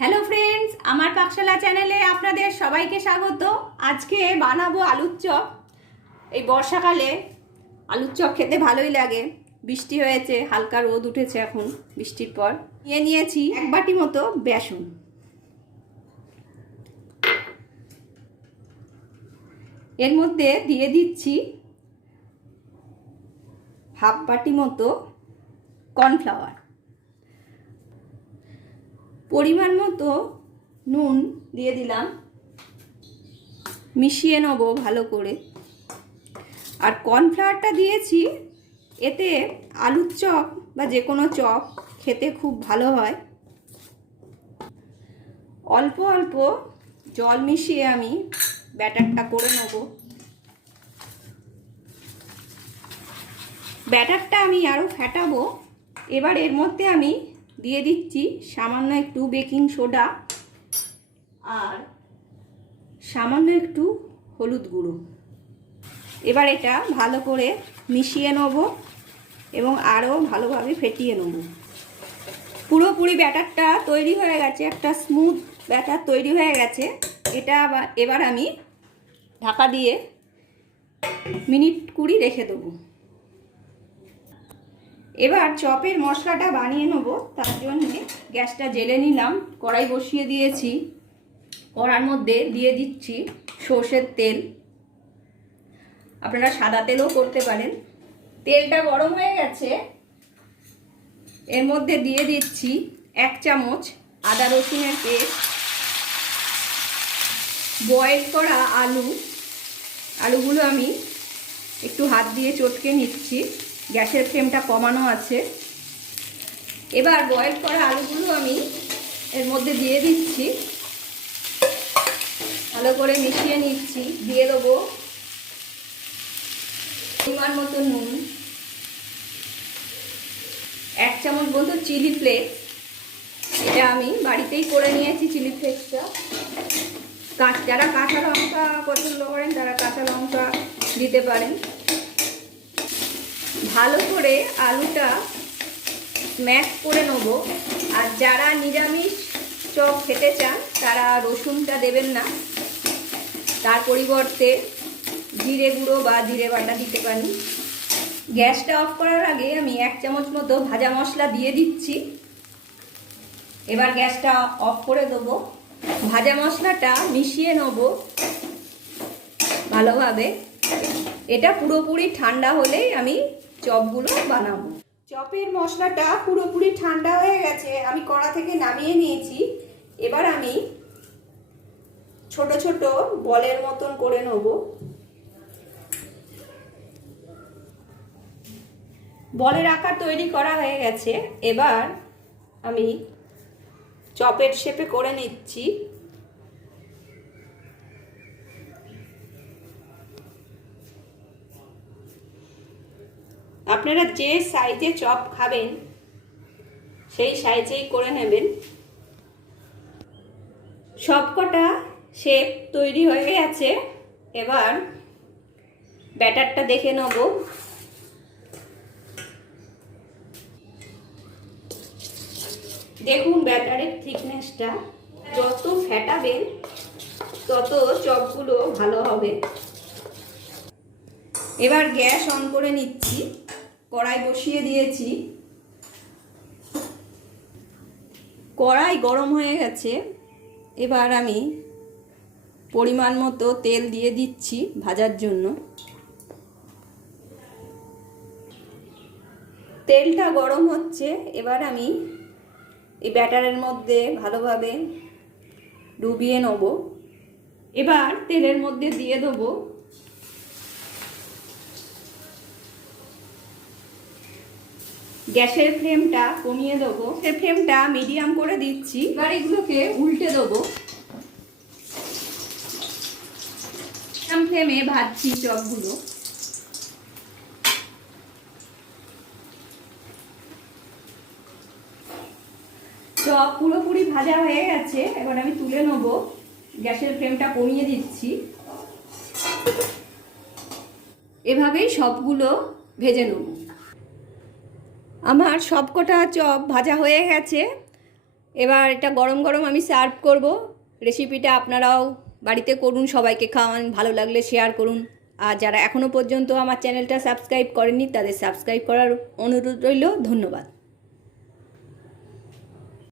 Hello friends, আমার পাকশালা চ্যানেলে আপনাদের সবাইকে স্বাগত। আজকে বানাবো আলুর চপ। এই বর্ষাকালে আলুর চপ খেতে ভালোই লাগে। বৃষ্টি হয়েছে, হালকা রোদ উঠেছে এখন বৃষ্টির পর। নিয়েছি 1 বাটি মতো বেসন। এর মধ্যে দিয়ে দিচ্ছি হাফ বাটি মতো কর্নফ্লাওয়ার, পরিমাণ মতো নুন দিয়ে দিলাম, মিশিয়ে নেব ভালো করে। আর কর্নফ্লাওয়ারটা দিয়েছি, এতে আলুর চপ বা যে কোনো চপ খেতে খুব ভালো হয়। অল্প অল্প জল মিশিয়ে আমি ব্যাটারটা করে নেব। ব্যাটারটা আমি আরও ফেটাবো। এবার এর মধ্যে আমি দিয়ে দিচ্ছি সামান্য একটু বেকিং সোডা আর সামান্য একটু হলুদ গুঁড়ো। এবার এটা ভালো করে মিশিয়ে নেব এবং আরও ভালোভাবে ফেটিয়ে নেব। পুরোপুরি ব্যাটারটা তৈরি হয়ে গেছে, একটা স্মুথ ব্যাটার তৈরি হয়ে গেছে। এটা এবার আমি ঢাকা দিয়ে মিনিট 20 রেখে দেবো। এবার চপের মশলাটা বানিয়ে নেব। তার জন্য গ্যাসটা জ্বেলে নিলাম, কড়াই বসিয়ে দিয়েছি। কড়ার মধ্যে দিয়ে দিচ্ছি সর্ষের তেল, আপনারা সাদা তেলও করতে পারেন। তেলটা গরম হয়ে গেছে, এর মধ্যে দিয়ে দিচ্ছি 1 চামচ আদা রসুনের পেস্ট, বয়েল করা আলুগুলো আমি একটু হাত দিয়ে চটকে নিচ্ছি। গ্যাসের ফ্লেমটা কমানো আছে। এবার বয়েল করা আলুগুলো আমি এর মধ্যে দিয়ে দিচ্ছি, ভালো করে মিশিয়ে নিচ্ছি। দিয়ে দেবো পরিমাণ মতো নুন, 1 চামচ মতো চিলি ফ্লেক্স। এটা আমি বাড়িতেই করে নিয়েছি চিলি ফ্লেক্সটা। যারা কাঁচা লঙ্কা পছন্দ করেন তারা কাঁচা লঙ্কা দিতে পারেন। ভালো করে আলুটা স্ম্যাশ করে নেব। আর যারা নিরামিষ চপ খেতে চান তারা রসুনটা দেবেন না, তার পরিবর্তে জিরে গুঁড়ো বা জিরে বাটা দিতে পারেন। গ্যাসটা অফ করার আগে আমি 1 চামচ মতো ভাজা মশলা দিয়ে দিচ্ছি। এবার গ্যাসটা অফ করে দেবো। ভাজা মশলাটা মিশিয়ে নেব ভালোভাবে। এটা পুরোপুরি ঠান্ডা হলেই আমি চপগুলো বানাবো। চপের মশলাটা পুরোপুরি ঠান্ডা হয়ে গেছে, আমি কড়া থেকে নামিয়ে নিয়েছি। এবার আমি ছোট ছোট বলের মতন করে নেব। বলের আকার তৈরি করা হয়ে গেছে। এবার আমি চপের শেপে করে নিচ্ছি। আপনারা যে সাইজে চপ খাবেন সেই সাইজেই করে নেবেন। সবকটা শেপ তৈরি হয়ে গেছে। এবার ব্যাটারটা দেখে নেব। দেখুন ব্যাটারের থিকনেসটা, যত ফেটাবেন তত চপগুলো ভালো হবে। এবার গ্যাস অন করে নিচ্ছি, কড়াই বসিয়ে দিয়েছি। কড়াই গরম হয়ে গেছে। এবার আমি পরিমাণ মতো তেল দিয়ে দিচ্ছি ভাজার জন্য। তেলটা গরম হচ্ছে। এবার আমি এই ব্যাটারের মধ্যে ভালোভাবে ডুবিয়ে নেব। এবার তেলের মধ্যে দিয়ে দেবো গ্যাসের ফ্লেমটা কমিয়ে দেবো, ফ্লেমটা মিডিয়াম করে দিচ্ছি। এবার এগুলোকে উল্টে দেবো। মিডিয়াম ফ্লেমে ভাজছি চপগুলো। চপ পুরোপুরি ভাজা হয়ে গেছে। এবার আমি তুলে নেব। গ্যাসের ফ্লেমটা কমিয়ে দিচ্ছি। এভাবেই সবগুলো ভেজে নেব। আমার সবকটা চপ ভাজা হয়ে গেছে। এবার এটা গরম গরম আমি সার্ভ করব। রেসিপিটা আপনারাও বাড়িতে করুন, সবাইকে খাওয়ান, ভালো লাগলে শেয়ার করুন। আর যারা এখনও পর্যন্ত আমার চ্যানেলটা সাবস্ক্রাইব করেননি তাদের সাবস্ক্রাইব করার অনুরোধ রইল। ধন্যবাদ।